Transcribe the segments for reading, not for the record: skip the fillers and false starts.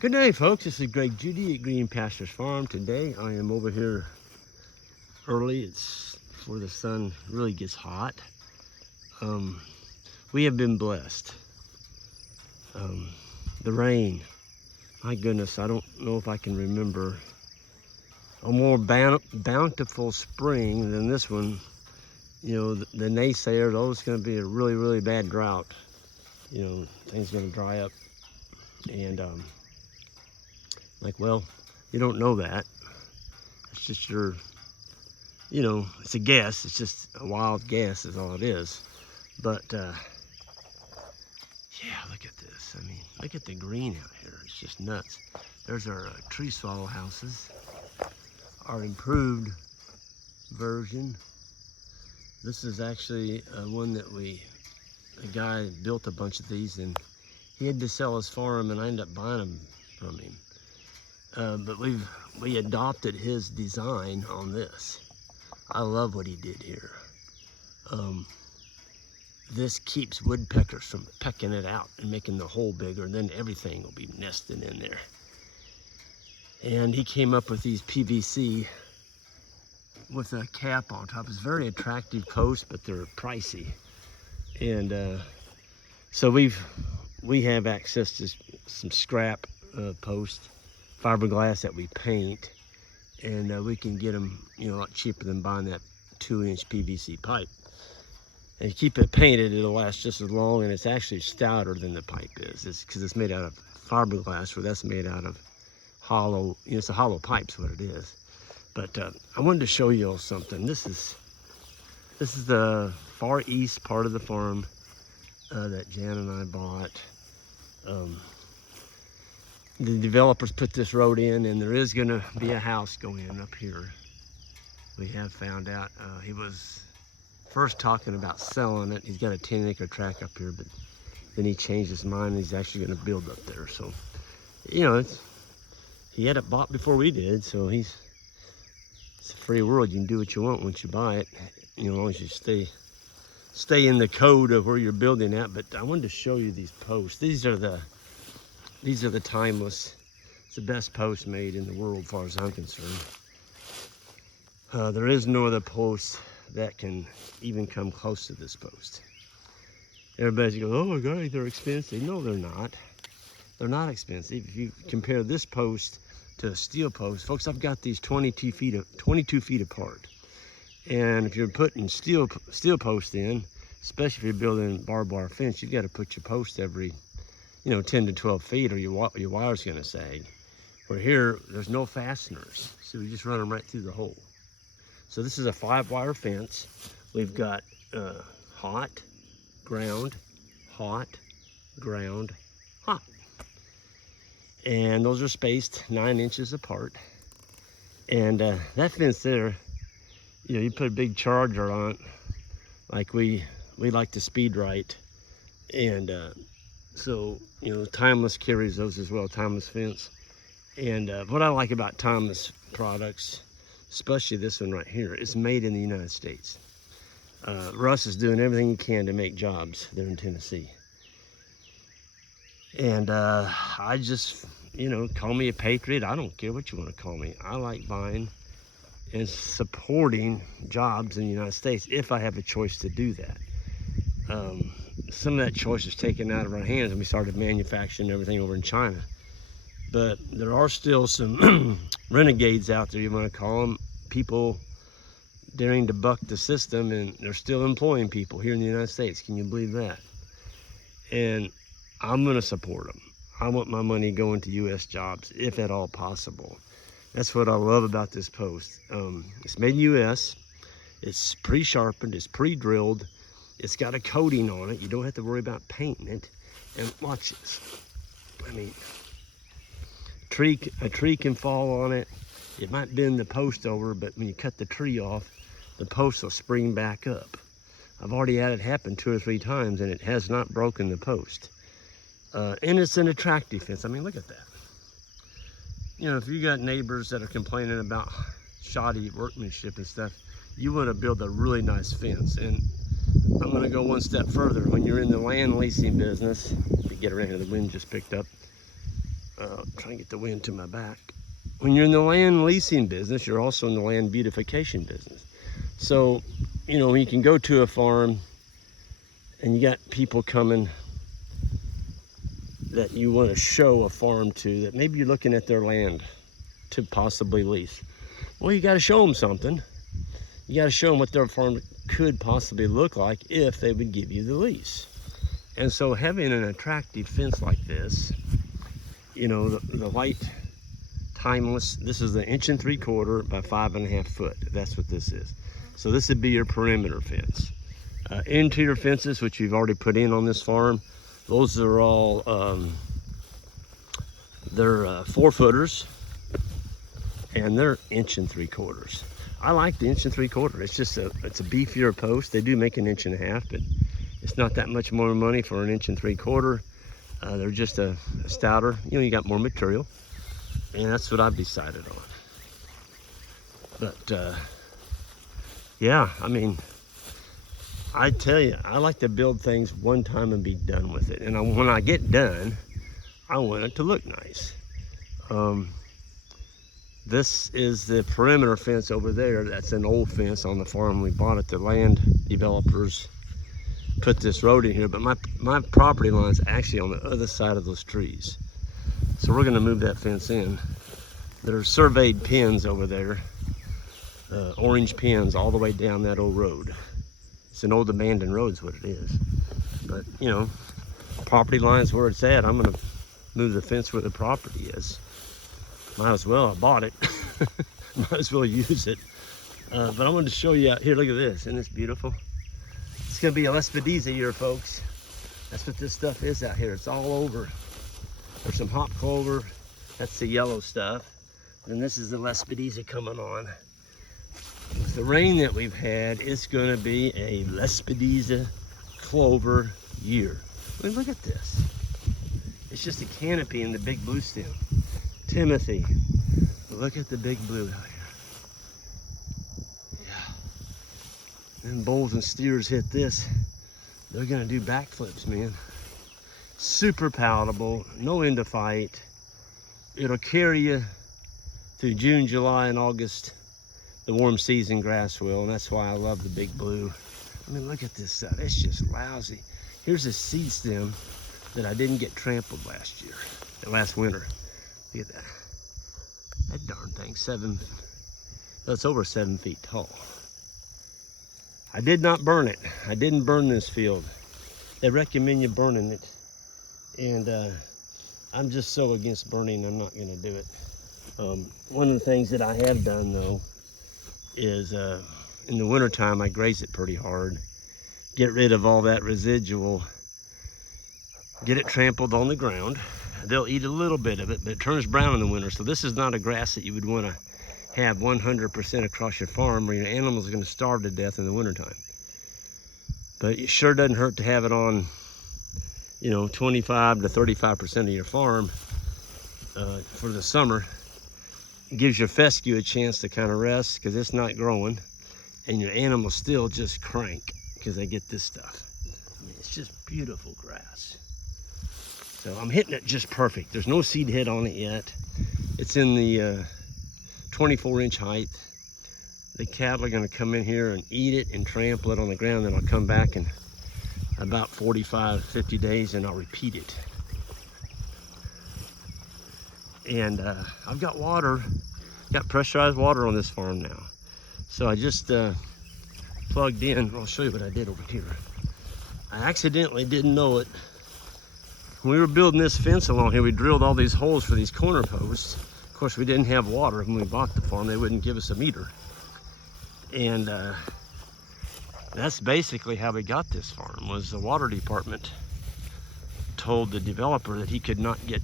Good day, folks. This is Greg Judy at Green Pastures Farm. Today I am over here early. It's before the sun really gets hot. We have been blessed. The rain, my goodness, I don't know if I can remember a more bountiful spring than this one. You know, the naysayers, oh, it's going to be a really, really bad drought. You know, things going to dry up. And like, well, you don't know that. It's just your, you know, it's a guess. It's just a wild guess is all it is. But yeah, look at this. I mean, look at the green out here. It's just nuts. There's our tree swallow houses, our improved version. This is actually one that a guy built a bunch of these, and he had to sell his farm, and I ended up buying them from him. But we adopted his design on this. I love what he did here. This keeps woodpeckers from pecking it out and making the hole bigger, and then everything will be nested in there. And he came up with these PVC with a cap on top. It's a very attractive post, but they're pricey. And so we have access to some scrap post fiberglass that we paint, and we can get them, you know, a lot cheaper than buying that 2-inch PVC pipe. And you keep it painted, it'll last just as long, and it's actually stouter than the pipe is. It's because it's made out of fiberglass, where that's made out of hollow, you know, it's a hollow pipe's what it is. But I wanted to show you all something. This is the far east part of the farm that Jan and I bought. The developers put this road in, and there is gonna be a house going up here. We have found out. He was first talking about selling it. He's got a 10-acre tract up here, but then he changed his mind, and he's actually gonna build up there. So, you know, he had it bought before we did, so it's a free world. You can do what you want once you buy it, you know, as long as you stay in the code of where you're building at. But I wanted to show you these posts. These are the timeless. It's the best post made in the world, as far as I'm concerned. There is no other post that can even come close to this post. Everybody's going, oh my God, they're expensive. No, they're not. They're not expensive. If you compare this post to a steel post, folks, I've got these 22 feet apart. And if you're putting steel posts in, especially if you're building barbed wire fence, you've got to put your post every, you know, 10 to 12 feet, or your wire's gonna sag. Where here, there's no fasteners, so you just run them right through the hole. So this is a 5-wire fence. We've got hot, ground, hot, ground, hot. And those are spaced 9 inches apart. And that fence there, you know, you put a big charger on it, like we like to speed right. And so, you know, Timeless carries those as well, Timeless fence. And what I like about Timeless products, especially this one right here, it's made in the United States. Russ is doing everything he can to make jobs there in Tennessee. And I just, you know, call me a patriot. I don't care what you want to call me. I like buying and supporting jobs in the United States if I have a choice to do that. Some of that choice is taken out of our hands, and we started manufacturing everything over in China. But there are still some renegades out there, you want to call them, people daring to buck the system, and they're still employing people here in the United States. Can you believe that? And I'm going to support them. I want my money going to U.S. jobs, if at all possible. That's what I love about this post. It's made in U.S. It's pre-sharpened. It's pre-drilled. It's got a coating on it. You don't have to worry about painting it. And watch this. I mean, a tree can fall on it. It might bend the post over, but when you cut the tree off, the post will spring back up. I've already had it happen 2 or 3 times, and it has not broken the post. And it's an attractive fence. I mean, look at that. You know, if you got neighbors that are complaining about shoddy workmanship and stuff, you want to build a really nice fence. And I'm going to go one step further. When you're in the land leasing business, to get around here, the wind just picked up. trying to get the wind to my back. When you're in the land leasing business, you're also in the land beautification business. So, you know, when you can go to a farm and you got people coming that you want to show a farm to, that maybe you're looking at their land to possibly lease. Well, you got to show them something. You got to show them what their farm could possibly look like if they would give you the lease. And so having an attractive fence like this, you know, the white timeless, this is an 1 3/4 by 5.5 foot. That's what this is. So this would be your perimeter fence. Interior fences, which you've already put in on this farm, those are all, they're 4-footers, and they're 1 3/4. I like the 1 3/4. It's just it's a beefier post. They do make an 1.5 inch, but it's not that much more money for an 1 3/4. They're just a stouter. You know, you got more material, and that's what I've decided on. But yeah, I mean, I tell you, I like to build things one time and be done with it. And when I get done, I want it to look nice. This is the perimeter fence over there. That's an old fence on the farm we bought it. The land developers put this road in here, but my property line is actually on the other side of those trees. So we're gonna move that fence in. There are surveyed pins over there, orange pins all the way down that old road. It's an old abandoned road is what it is. But, you know, property line is where it's at. I'm gonna move the fence where the property is. Might as well, I bought it. Might as well use it. But I wanted to show you out here, look at this, isn't this beautiful? It's gonna be a Lepeda year, folks. That's what this stuff is out here. It's all over. There's some hop clover. That's the yellow stuff. And this is the Lepeda coming on. With the rain that we've had, it's gonna be a Lepeda clover year. I mean, look at this. It's just a canopy in the big blue stem. Timothy, look at the big blue out here. Yeah. Then bulls and steers hit this, they're gonna do backflips, man. Super palatable, no end to fight. It'll carry you through June, July, and August. The warm season grass will, and that's why I love the big blue. I mean, look at this stuff. It's just lousy. Here's a seed stem that I didn't get trampled last winter. Look at that. That darn thing, that's over 7 feet tall. I did not burn it. I didn't burn this field. They recommend you burning it. And I'm just so against burning, I'm not gonna do it. One of the things that I have done though, is in the wintertime, I graze it pretty hard. Get rid of all that residual. Get it trampled on the ground. They'll eat a little bit of it, but it turns brown in the winter. So this is not a grass that you would want to have 100% across your farm, or your animals are going to starve to death in the wintertime. But it sure doesn't hurt to have it on, you know, 25 to 35% of your farm for the summer. It gives your fescue a chance to kind of rest because it's not growing, and your animals still just crank because they get this stuff. I mean, it's just beautiful grass. So I'm hitting it just perfect. There's no seed head on it yet. It's in the 24-inch height. The cattle are gonna come in here and eat it and trample it on the ground, then I'll come back in about 45, 50 days and I'll repeat it. And I've got water, got pressurized water on this farm now. So I just plugged in. I'll show you what I did over here. I accidentally didn't know it. When we were building this fence along here, we drilled all these holes for these corner posts. Of course, we didn't have water when we bought the farm. They wouldn't give us a meter. And that's basically how we got this farm, was the water department told the developer that he could not get,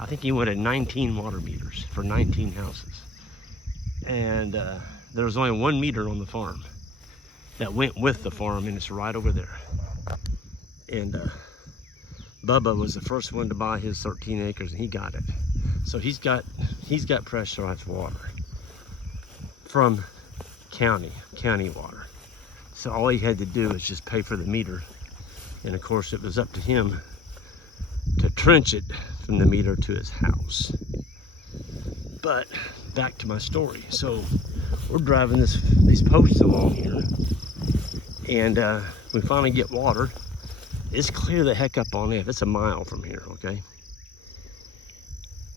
I think he wanted 19 water meters for 19 houses. And there was only 1 meter on the farm that went with the farm, and it's right over there. And Bubba was the first one to buy his 13 acres, and he got it. So he's got pressurized water from county water. So all he had to do was just pay for the meter. And of course it was up to him to trench it from the meter to his house. But back to my story. So we're driving these posts along here, and we finally get water. It's clear the heck up on F. It's a mile from here, okay?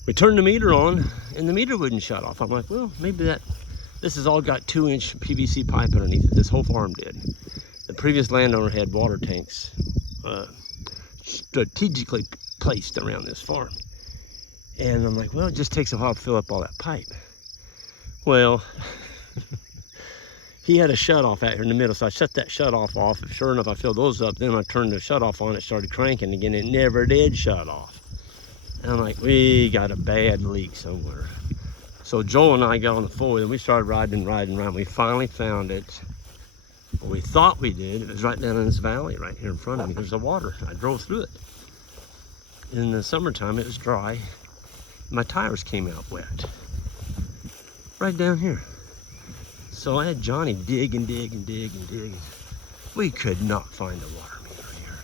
We turned the meter on, and the meter wouldn't shut off. I'm like, well, maybe this has all got 2-inch PVC pipe underneath it. This whole farm did. The previous landowner had water tanks strategically placed around this farm. And I'm like, well, it just takes a while to fill up all that pipe. Well, he had a shut off out here in the middle, so I shut that shut off. And sure enough, I filled those up. Then I turned the shut off on, it started cranking again. It never did shut off. And I'm like, we got a bad leak somewhere. So Joel and I got on the four-wheeler, and we started riding. We finally found it. Well, we thought we did. It was right down in this valley right here in front of me. There's the water. I drove through it. In the summertime, it was dry. My tires came out wet. Right down here. So I had Johnny dig and dig and dig and dig. We could not find a water meter here.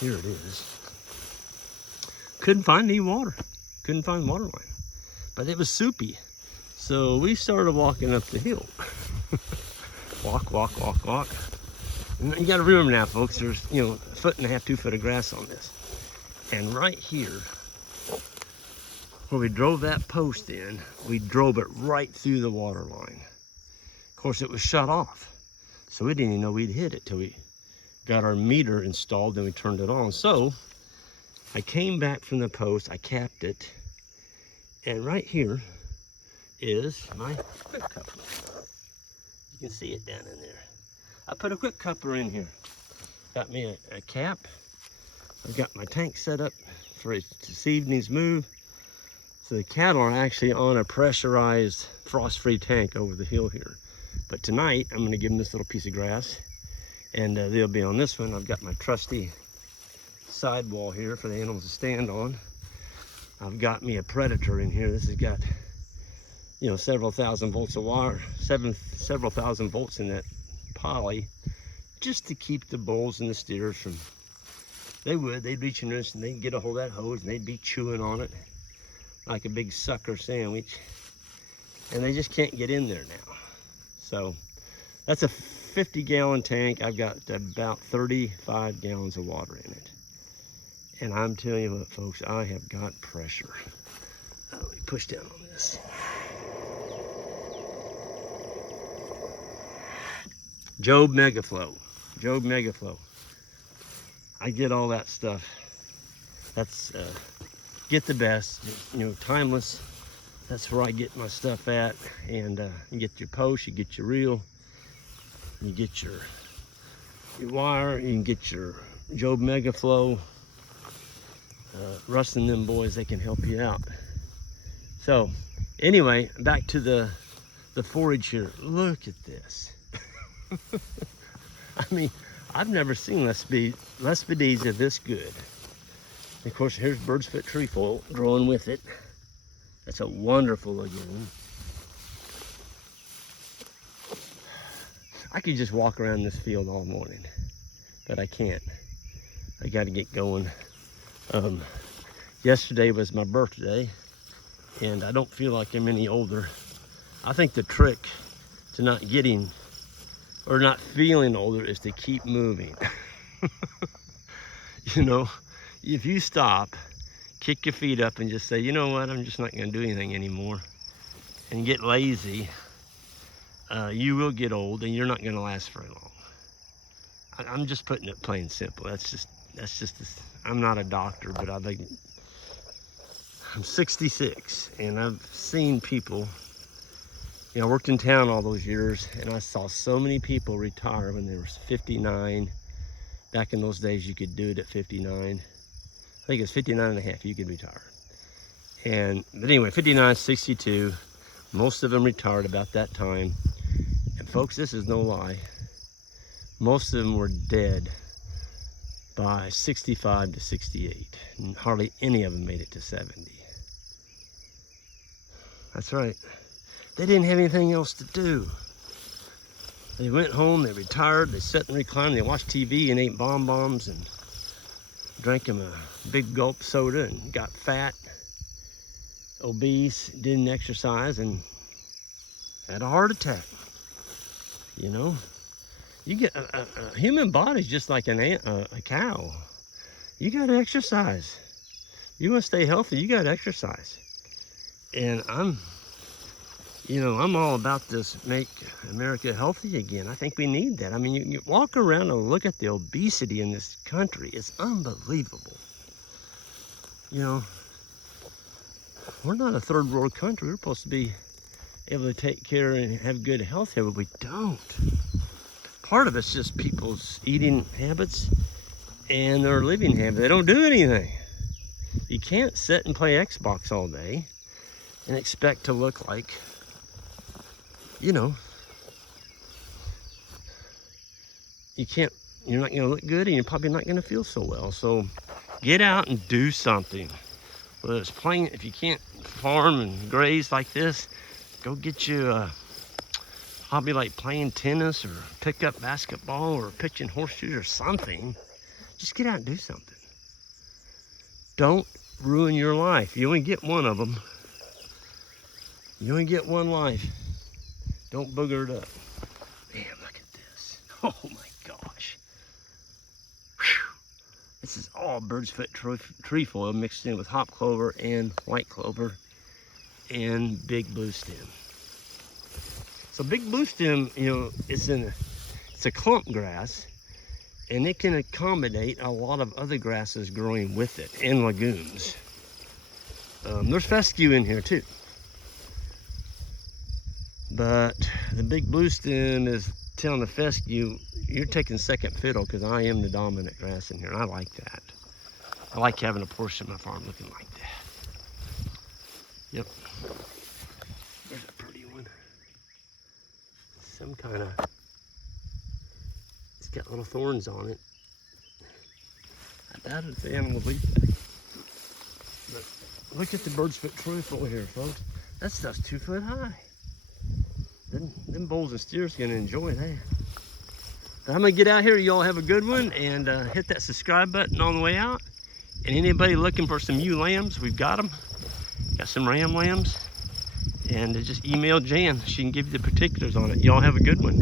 Here it is. Couldn't find any water. Couldn't find water line. But it was soupy. So we started walking up the hill. Walk. And you gotta remember now, folks, there's, 1.5 foot, 2 foot of grass on this. And right here, where we drove that post in, we drove it right through the water line. Of course, it was shut off. So we didn't even know we'd hit it till we got our meter installed and we turned it on. So I came back from the post, I capped it, and right here is my quick coupler. You can see it down in there. I put a quick coupler in here. Got me a cap. I've got my tank set up for this evening's move. So the cattle are actually on a pressurized frost-free tank over the hill here. But tonight, I'm gonna give them this little piece of grass, and they'll be on this one. I've got my trusty sidewall here for the animals to stand on. I've got me a Predator in here. This has got, several thousand volts of wire, several thousand volts in that poly, just to keep the bulls and the steers from, they'd reach in this and they'd get a hold of that hose and they'd be chewing on it like a big sucker sandwich, and they just can't get in there now. So that's a 50-gallon tank. I've got about 35 gallons of water in it. And I'm telling you what, folks, I have got pressure. Let me push down on this. Job Megaflow. I get all that stuff. That's get the best, timeless. That's where I get my stuff at. And you get your post, you get your reel, you get your wire, you can get your Job Megaflow. Russ and them boys, they can help you out. So anyway, back to the forage here. Look at this. I mean, I've never seen Lepeda this good. Of course, here's bird's foot trefoil growing with it. That's a wonderful lagoon. I could just walk around this field all morning, but I can't. I got to get going. Yesterday was my birthday, and I don't feel like I'm any older. I think the trick to not getting or not feeling older is to keep moving. If you stop, kick your feet up and just say, you know what, I'm just not going to do anything anymore, and get lazy, you will get old and you're not going to last very long. I'm just putting it plain simple. That's just this. I'm not a doctor, but I'm 66, and I've seen people, I worked in town all those years, and I saw so many people retire when they were 59. Back in those days, you could do it at 59. I think it's 59 and a half, you could retire. But anyway, 59, 62, most of them retired about that time. And folks, this is no lie. Most of them were dead by 65 to 68. And hardly any of them made it to 70. That's right. They didn't have anything else to do. They went home, they retired, they sat and reclined, they watched TV and ate bonbons and drank him a big gulp soda and got fat, obese, didn't exercise, and had a heart attack. You know, you get a human body's just like a cow. You got to exercise. You want to stay healthy, you got to exercise. And I'm all about this, make America healthy again. I think we need that. I mean, you walk around and look at the obesity in this country. It's unbelievable. You know, we're not a third world country. We're supposed to be able to take care and have good health here, but we don't. Part of it's just people's eating habits and their living habits. They don't do anything. You can't sit and play Xbox all day and expect to look like, you know, you're not going to look good, and you're probably not going to feel so well. So get out and do something. Whether it's playing, if you can't farm and graze like this, go get you a hobby like playing tennis or pick up basketball or pitching horseshoes or something. Just get out and do something. Don't ruin your life. You only get one of them. You only get one life. Don't booger it up. Man, look at this. Oh my gosh. Whew. This is all bird's foot trefoil mixed in with hop clover and white clover and big blue stem. So big blue stem, you know, it's a clump grass, and it can accommodate a lot of other grasses growing with it and legumes. There's fescue in here too. But the big blue stem is telling the fescue, you're taking second fiddle because I am the dominant grass in here, and I like that. I like having a portion of my farm looking like that. Yep. There's a pretty one. Some kind of, it's got little thorns on it. I doubt if the animal will eat that. But look at the bird's foot trefoil here, folks. That stuff's 2 foot high. Them bulls and steers gonna enjoy that. But I'm gonna get out here. You all have a good one, and hit that subscribe button on the way out. And anybody looking for some ewe lambs, we've got them. Got some ram lambs, and just email Jan. She can give you the particulars on it. Y'all have a good one.